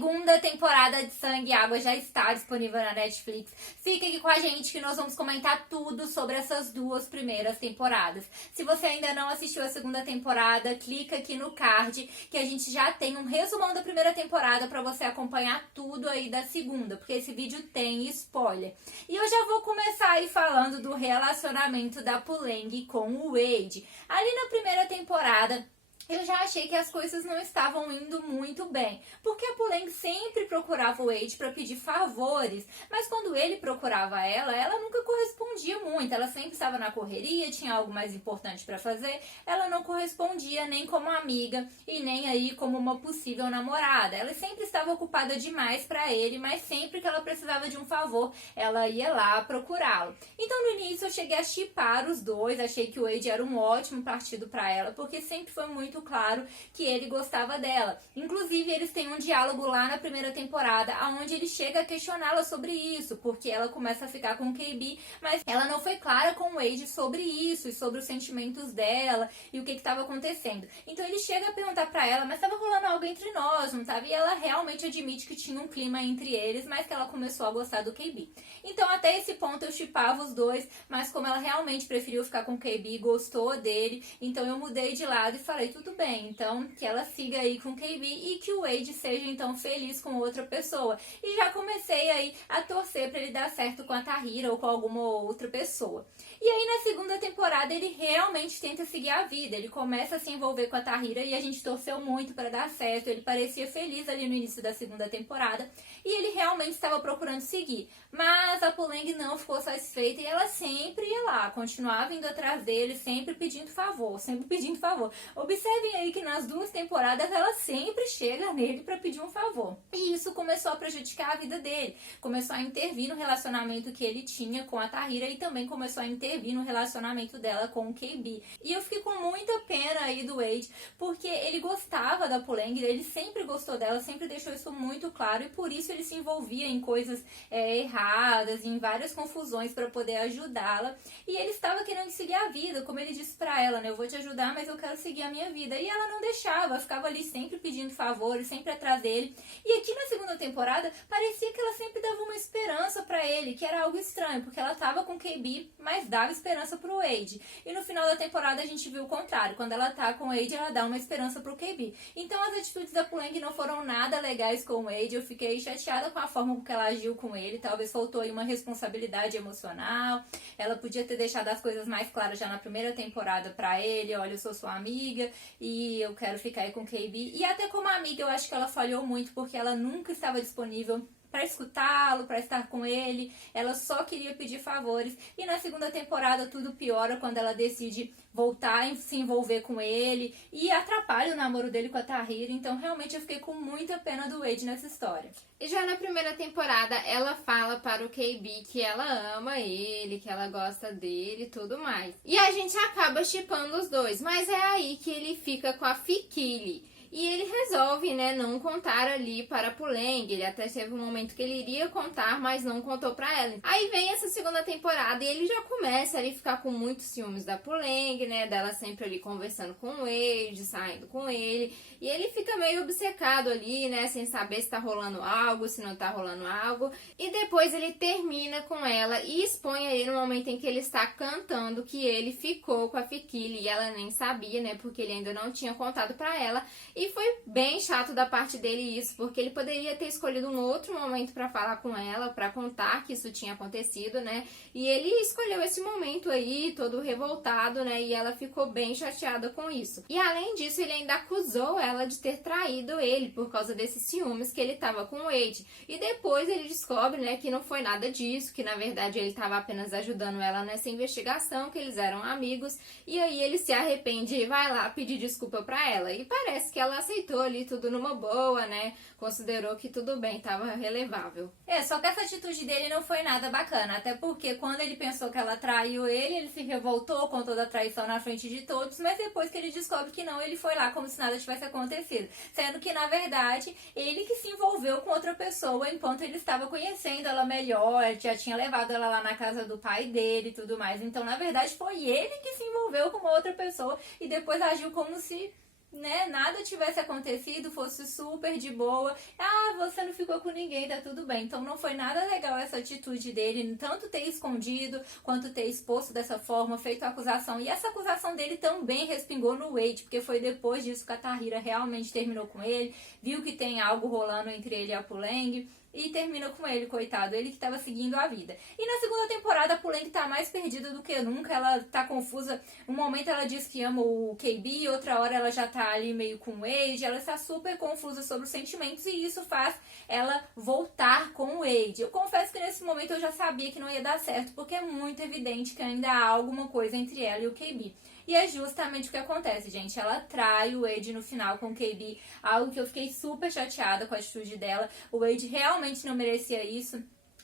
segunda temporada de Sangue e Água já está disponível na Netflix. Fica aqui com a gente que nós vamos comentar tudo sobre essas duas primeiras temporadas. Se você ainda não assistiu a segunda temporada, clica aqui no card que a gente já tem um resumão da primeira temporada para você acompanhar tudo aí da segunda, porque esse vídeo tem spoiler. E eu já vou começar aí falando do relacionamento da Puleng com o Wade. Ali na primeira temporada, eu já achei que as coisas não estavam indo muito bem, porque a Puleng sempre procurava o Wade para pedir favores, mas quando ele procurava ela nunca correspondia muito, ela sempre estava na correria, tinha algo mais importante para fazer, ela não correspondia nem como amiga e nem aí como uma possível namorada, ela sempre estava ocupada demais para ele, mas sempre que ela precisava de um favor, ela ia lá procurá-lo. Então no início eu cheguei a shippar os dois, achei que o Wade era um ótimo partido para ela, porque sempre foi muito claro que ele gostava dela. Inclusive, eles têm um diálogo lá na primeira temporada, onde ele chega a questioná-la sobre isso, porque ela começa a ficar com o KB, mas ela não foi clara com o Wade sobre isso, e sobre os sentimentos dela, e o que estava acontecendo. Então ele chega a perguntar pra ela, mas estava rolando algo entre nós, não estava? E ela realmente admite que tinha um clima entre eles, mas que ela começou a gostar do KB. Então até esse ponto eu shippava os dois, mas como ela realmente preferiu ficar com o KB, gostou dele, então eu mudei de lado e falei, tudo bem, então que ela siga aí com o KB e que o Wade seja então feliz com outra pessoa. E já comecei aí a torcer para ele dar certo com a Tahira ou com alguma outra pessoa. E aí na segunda temporada ele realmente tenta seguir a vida, ele começa a se envolver com a Tahira e a gente torceu muito para dar certo, ele parecia feliz ali no início da segunda temporada e ele realmente estava procurando seguir. Mas a Puleng não ficou satisfeita e ela sempre ia lá, continuava indo atrás dele, sempre pedindo favor, sempre pedindo favor. Observem aí que nas duas temporadas ela sempre chega nele para pedir um favor. E isso começou a prejudicar a vida dele, começou a intervir no relacionamento que ele tinha com a Tahira e também começou a intervir no relacionamento dela com o KB. E eu fiquei com muita pena aí do Wade, porque ele gostava da Puleng, ele sempre gostou dela, sempre deixou isso muito claro e por isso ele se envolvia em coisas erradas, em várias confusões para poder ajudá-la. E ele estava querendo seguir a vida, como ele disse para ela, né? Eu vou te ajudar, mas eu quero seguir a minha vida. E ela não deixava, ficava ali sempre pedindo favores, sempre atrás dele. E aqui na segunda temporada, parecia que ela sempre dava uma esperança pra ele, que era algo estranho, porque ela tava com o KB, mas dava esperança pro Wade. E no final da temporada a gente viu o contrário, quando ela tá com o Wade, ela dá uma esperança pro KB. Então as atitudes da Puleng não foram nada legais com o Wade, eu fiquei chateada com a forma com que ela agiu com ele, talvez faltou aí uma responsabilidade emocional, ela podia ter deixado as coisas mais claras já na primeira temporada pra ele, olha, eu sou sua amiga, e eu quero ficar aí com o KB. E até como amiga, eu acho que ela falhou muito, porque ela nunca estava disponível para escutá-lo, para estar com ele, ela só queria pedir favores. E na segunda temporada tudo piora quando ela decide voltar e se envolver com ele e atrapalha o namoro dele com a Tahira. Então realmente eu fiquei com muita pena do Wade nessa história. E já na primeira temporada ela fala para o KB que ela ama ele, que ela gosta dele e tudo mais. E a gente acaba shippando os dois, mas é aí que ele fica com a Fikili. E ele resolve, né, não contar ali para a Puleng. Ele até teve um momento que ele iria contar, mas não contou para ela. Aí vem essa segunda temporada e ele já começa ali a ficar com muitos ciúmes da Puleng, né, dela sempre ali conversando com o Wade, saindo com ele. E ele fica meio obcecado ali, né, sem saber se tá rolando algo, se não tá rolando algo. E depois ele termina com ela e expõe aí no momento em que ele está cantando que ele ficou com a Fikili. E ela nem sabia, né, porque ele ainda não tinha contado para ela. E foi bem chato da parte dele isso, porque ele poderia ter escolhido um outro momento pra falar com ela, pra contar que isso tinha acontecido, né? E ele escolheu esse momento aí, todo revoltado, né? E ela ficou bem chateada com isso. E além disso, ele ainda acusou ela de ter traído ele por causa desses ciúmes que ele tava com o Wade. E depois ele descobre, né, que não foi nada disso, que na verdade ele tava apenas ajudando ela nessa investigação, que eles eram amigos. E aí ele se arrepende e vai lá pedir desculpa pra ela. E parece que ela aceitou ali tudo numa boa, né? Considerou que tudo bem, tava relevável. Só que essa atitude dele não foi nada bacana, até porque quando ele pensou que ela traiu ele se revoltou com toda a traição na frente de todos, mas depois que ele descobre que não, ele foi lá como se nada tivesse acontecido, sendo que na verdade ele que se envolveu com outra pessoa enquanto ele estava conhecendo ela melhor, já tinha levado ela lá na casa do pai dele e tudo mais, então na verdade foi ele que se envolveu com uma outra pessoa e depois agiu como se né, nada tivesse acontecido, fosse super de boa. Ah, você não ficou com ninguém, tá tudo bem. Então não foi nada legal essa atitude dele, tanto ter escondido, quanto ter exposto dessa forma, feito a acusação. E essa acusação dele também respingou no Wade, porque foi depois disso que a Tahira realmente terminou com ele, viu que tem algo rolando entre ele e a Puleng, e termina com ele, coitado, ele que tava seguindo a vida. E na segunda temporada a Puleng tá mais perdida do que nunca, ela tá confusa. Um momento ela diz que ama o KB, outra hora ela já tá ali meio com o Wade, ela está super confusa sobre os sentimentos e isso faz ela voltar com o Wade. Eu confesso que nesse momento eu já sabia que não ia dar certo, porque é muito evidente que ainda há alguma coisa entre ela e o KB. E é justamente o que acontece, gente. Ela trai o Wade no final com o KB, algo que eu fiquei super chateada com a atitude dela. O Wade realmente não merecia isso.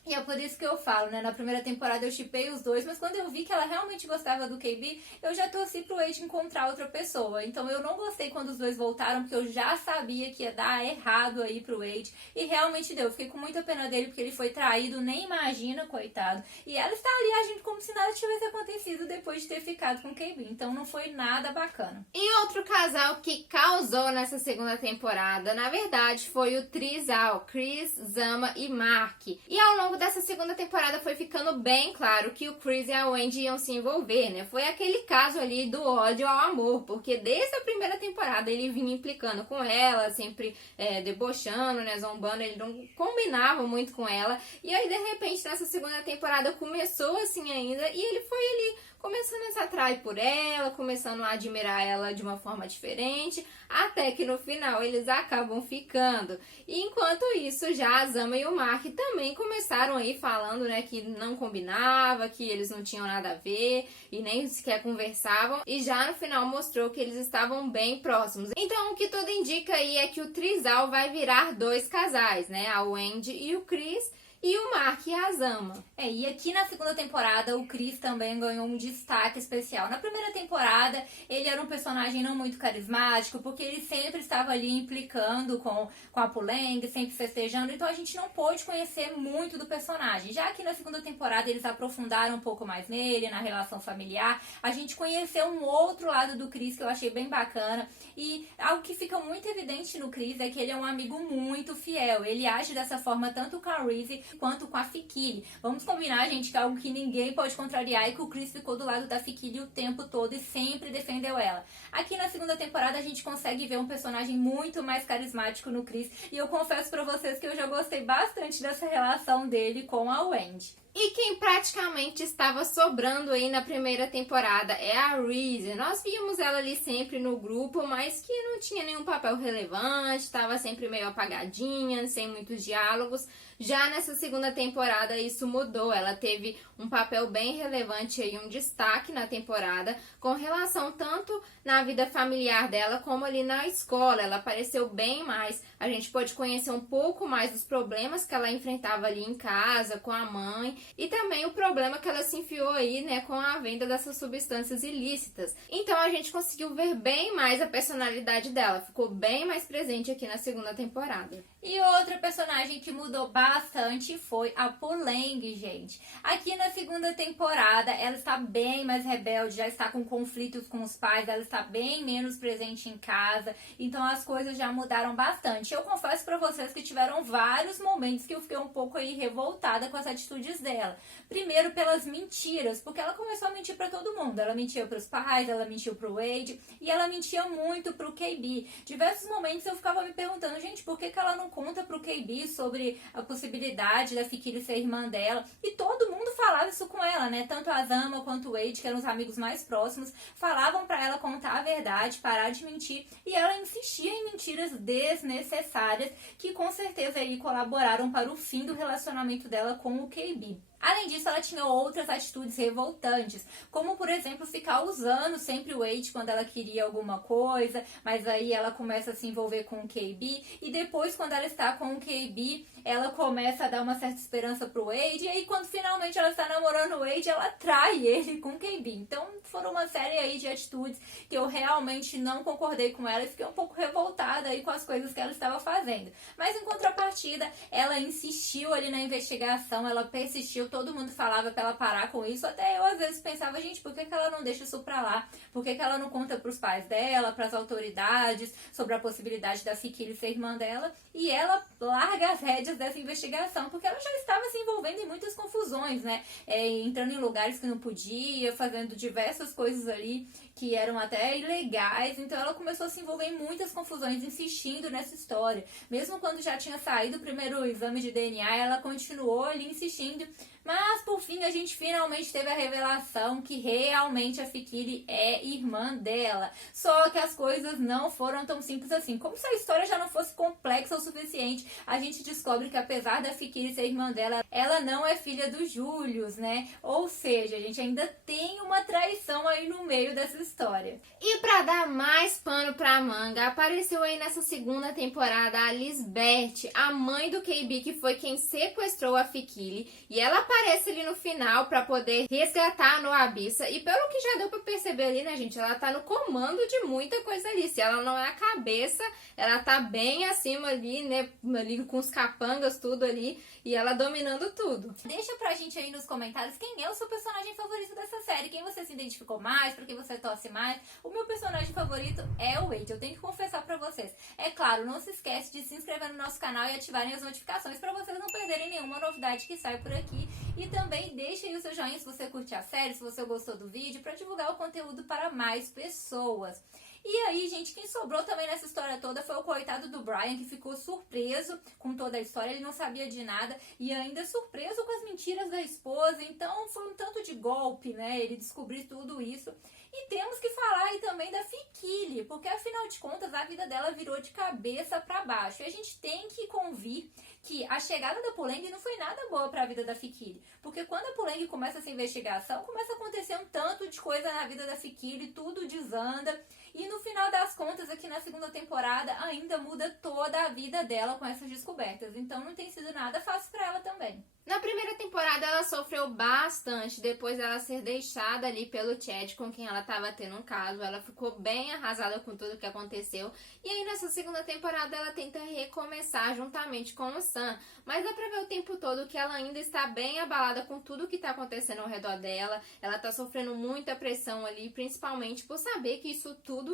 E é por isso que eu falo, né? Na primeira temporada eu shippei os dois, mas quando eu vi que ela realmente gostava do KB, eu já torci pro Wade encontrar outra pessoa. Então eu não gostei quando os dois voltaram, porque eu já sabia que ia dar errado aí pro Wade. E realmente deu. Fiquei com muita pena dele, porque ele foi traído, nem imagina, coitado. E ela está ali agindo como se nada tivesse acontecido depois de ter ficado com o KB. Então não foi nada bacana. E outro casal que causou nessa segunda temporada, na verdade, foi o trisal Chris, Zama e Mark. E ao longo dessa segunda temporada foi ficando bem claro que o Chris e a Wendy iam se envolver, né? Foi aquele caso ali do ódio ao amor, porque desde a primeira temporada ele vinha implicando com ela, sempre debochando, né? Zombando, ele não combinava muito com ela. E aí, de repente, nessa segunda temporada começou assim ainda e ele foi ali começando a se atrair por ela, começando a admirar ela de uma forma diferente, até que no final eles acabam ficando. E enquanto isso, já a Zama e o Mark também começaram aí falando, né, que não combinava, que eles não tinham nada a ver e nem sequer conversavam. E já no final mostrou que eles estavam bem próximos. Então o que tudo indica aí é que o trisal vai virar dois casais, né, a Wendy e o Chris, e o Mark e a Zama. E aqui na segunda temporada o Chris também ganhou um destaque especial. Na primeira temporada ele era um personagem não muito carismático, porque ele sempre estava ali implicando com a Puleng, sempre festejando, então a gente não pôde conhecer muito do personagem. Já que na segunda temporada eles aprofundaram um pouco mais nele, na relação familiar, a gente conheceu um outro lado do Chris que eu achei bem bacana. E algo que fica muito evidente no Chris é que ele é um amigo muito fiel. Ele age dessa forma tanto com a Reese quanto com a Fikili. Vamos combinar, gente, que é algo que ninguém pode contrariar e que o Chris ficou do lado da Fikili o tempo todo e sempre defendeu ela. Aqui na segunda temporada a gente consegue ver um personagem muito mais carismático no Chris e eu confesso pra vocês que eu já gostei bastante dessa relação dele com a Wendy. E quem praticamente estava sobrando aí na primeira temporada é a Reese. Nós víamos ela ali sempre no grupo, mas que não tinha nenhum papel relevante, estava sempre meio apagadinha, sem muitos diálogos. Já nessa segunda temporada isso mudou, ela teve um papel bem relevante aí, um destaque na temporada, com relação tanto na vida familiar dela como ali na escola. Ela apareceu bem mais, a gente pôde conhecer um pouco mais dos problemas que ela enfrentava ali em casa, com a mãe, e também o problema que ela se enfiou aí, né, com a venda dessas substâncias ilícitas. Então a gente conseguiu ver bem mais a personalidade dela, ficou bem mais presente aqui na segunda temporada. E outra personagem que mudou bastante foi a Puleng, gente. Aqui na segunda temporada, ela está bem mais rebelde, já está com conflitos com os pais, ela está bem menos presente em casa, então as coisas já mudaram bastante. Eu confesso pra vocês que tiveram vários momentos que eu fiquei um pouco aí revoltada com as atitudes dela. Primeiro pelas mentiras, porque ela começou a mentir pra todo mundo. Ela mentia pros pais, ela mentiu pro Wade e ela mentia muito pro KB. Diversos momentos eu ficava me perguntando, gente, por que ela não conta pro KB sobre a possibilidade da Fikili ser irmã dela? E todo mundo falava isso com ela, né? Tanto a Zama quanto o Wade, que eram os amigos mais próximos, falavam pra ela contar a verdade, parar de mentir, e ela insistia em mentiras desnecessárias que com certeza aí colaboraram para o fim do relacionamento dela com o KB. Além disso, ela tinha outras atitudes revoltantes, como, por exemplo, ficar usando sempre o Wade quando ela queria alguma coisa, mas aí ela começa a se envolver com o KB, e depois, quando ela está com o KB, ela começa a dar uma certa esperança pro Wade, e aí, quando finalmente ela está namorando o Wade, ela trai ele com o KB. Então, foram uma série aí de atitudes que eu realmente não concordei com ela e fiquei um pouco revoltada aí com as coisas que ela estava fazendo. Mas, em contrapartida, ela insistiu ali na investigação, ela persistiu pediu, todo mundo falava pra ela parar com isso. Até eu às vezes pensava, gente, por que ela não deixa isso pra lá? Por que ela não conta pros pais dela, pras autoridades, sobre a possibilidade da Fikile ser irmã dela? E ela larga as rédeas dessa investigação, porque ela já estava se envolvendo em muitas confusões, né? Entrando em lugares que não podia, fazendo diversas coisas ali que eram até ilegais. Então ela começou a se envolver em muitas confusões, insistindo nessa história. Mesmo quando já tinha saído o primeiro exame de DNA, ela continuou ali insistindo. Mas por fim a gente finalmente teve a revelação que realmente a Fikile é irmã dela. Só que as coisas não foram tão simples assim. Como se a história já não fosse complexa o suficiente, a gente descobre que apesar da Fikile ser irmã dela, ela não é filha do Julius, né? Ou seja, a gente ainda tem uma traição aí no meio dessa história. E pra dar mais pano pra manga, apareceu aí nessa segunda temporada a Lisbeth, a mãe do KB, que foi quem sequestrou a Fikile, e ela aparece ali no final pra poder resgatar a Noabissa, e pelo que já deu pra perceber ali, né, gente, ela tá no comando de muita coisa ali. Se ela não é a cabeça, ela tá bem acima ali, né, ali com os capangas, tudo ali, e ela dominando tudo. Deixa pra gente aí nos comentários quem é o seu personagem favorito dessa série, quem você se identificou mais, pra quem você torce mais. O meu personagem favorito é o Wade, eu tenho que confessar pra vocês. É claro, não se esquece de se inscrever no nosso canal e ativarem as notificações pra vocês não perderem nenhuma novidade que sai por aqui. E também deixe aí o seu joinha se você curte a série, se você gostou do vídeo, pra divulgar o conteúdo para mais pessoas. E aí, gente, quem sobrou também nessa história toda foi o coitado do Brian, que ficou surpreso com toda a história, ele não sabia de nada e ainda surpreso com as mentiras da esposa, então foi um tanto de golpe, né, ele descobrir tudo isso. E temos que falar aí também da Fikile, porque afinal de contas a vida dela virou de cabeça para baixo. E a gente tem que convir que a chegada da Puleng não foi nada boa para a vida da Fikile, porque quando a Puleng começa essa investigação, começa a acontecer um tanto de coisa na vida da Fikile, tudo desanda. E no final das contas, aqui na segunda temporada, ainda muda toda a vida dela com essas descobertas. Então não tem sido nada fácil para ela também. Na primeira temporada ela sofreu bastante depois dela ser deixada ali pelo Chad, com quem ela estava tendo um caso. Ela ficou bem arrasada com tudo que aconteceu. E aí nessa segunda temporada ela tenta recomeçar juntamente com o Sam. Mas dá pra ver o tempo todo que ela ainda está bem abalada com tudo que tá acontecendo ao redor dela. Ela tá sofrendo muita pressão ali, principalmente por saber que isso tudo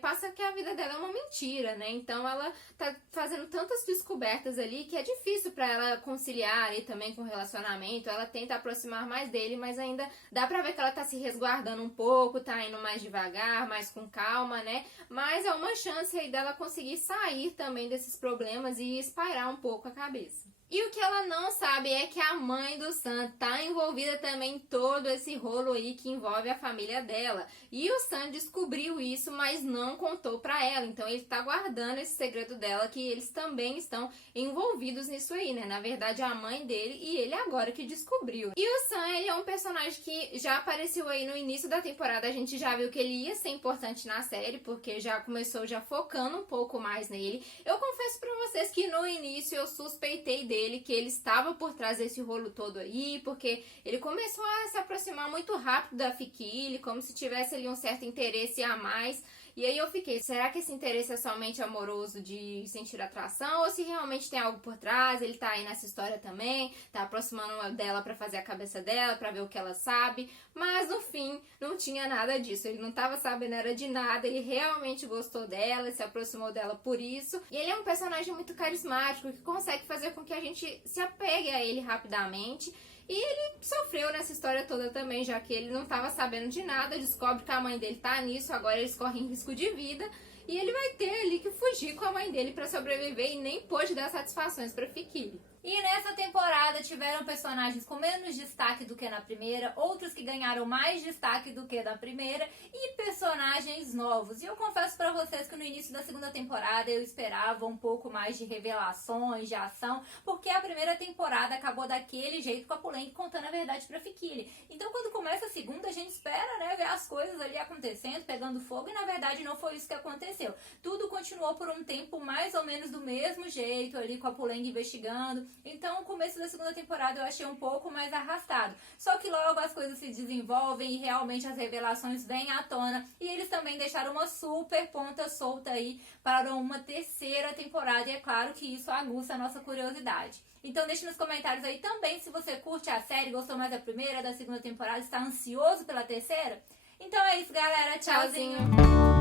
passa que a vida dela é uma mentira, né? Então ela tá fazendo tantas descobertas ali que é difícil pra ela conciliar e também com o relacionamento. Ela tenta aproximar mais dele, mas ainda dá pra ver que ela tá se resguardando um pouco, tá indo mais devagar, mais com calma, né? Mas é uma chance aí dela conseguir sair também desses problemas e espairar um pouco a cabeça. E o que ela não sabe é que a mãe do Sam tá envolvida também em todo esse rolo aí que envolve a família dela. E o Sam descobriu isso, mas não contou pra ela. Então ele tá guardando esse segredo dela, que eles também estão envolvidos nisso aí, né? Na verdade, a mãe dele e ele agora que descobriu. E o Sam, ele é um personagem que já apareceu aí no início da temporada. A gente já viu que ele ia ser importante na série, porque já começou já focando um pouco mais nele. Eu confesso pra vocês que no início eu suspeitei dele, que ele estava por trás desse rolo todo aí, porque ele começou a se aproximar muito rápido da Fikile, como se tivesse ali um certo interesse a mais. E aí eu fiquei, será que esse interesse é somente amoroso de sentir atração, ou se realmente tem algo por trás? Ele tá aí nessa história também, tá aproximando dela pra fazer a cabeça dela, pra ver o que ela sabe, mas no fim não tinha nada disso, ele não tava sabendo era de nada, ele realmente gostou dela, se aproximou dela por isso, e ele é um personagem muito carismático, que consegue fazer com que a gente se apegue a ele rapidamente. E ele sofreu nessa história toda também, já que ele não estava sabendo de nada, descobre que a mãe dele tá nisso, agora eles correm risco de vida. E ele vai ter ali que fugir com a mãe dele pra sobreviver e nem pôde dar satisfações pra Fikile. E nessa temporada tiveram personagens com menos destaque do que na primeira, outros que ganharam mais destaque do que na primeira e personagens novos. E eu confesso pra vocês que no início da segunda temporada eu esperava um pouco mais de revelações, de ação, porque a primeira temporada acabou daquele jeito com a Puleng contando a verdade pra Fikile. Então quando começa a segunda a gente espera, né, ver as coisas ali acontecendo, pegando fogo, e na verdade não foi isso que aconteceu. Tudo continuou por um tempo mais ou menos do mesmo jeito ali, com a Puleng investigando. Então o começo da segunda temporada eu achei um pouco mais arrastado. Só que logo as coisas se desenvolvem e realmente as revelações vêm à tona. E eles também deixaram uma super ponta solta aí para uma terceira temporada. E é claro que isso aguça a nossa curiosidade. Então deixe nos comentários aí também se você curte a série, gostou mais da primeira, da segunda temporada, está ansioso pela terceira? Então é isso, galera. Tchauzinho.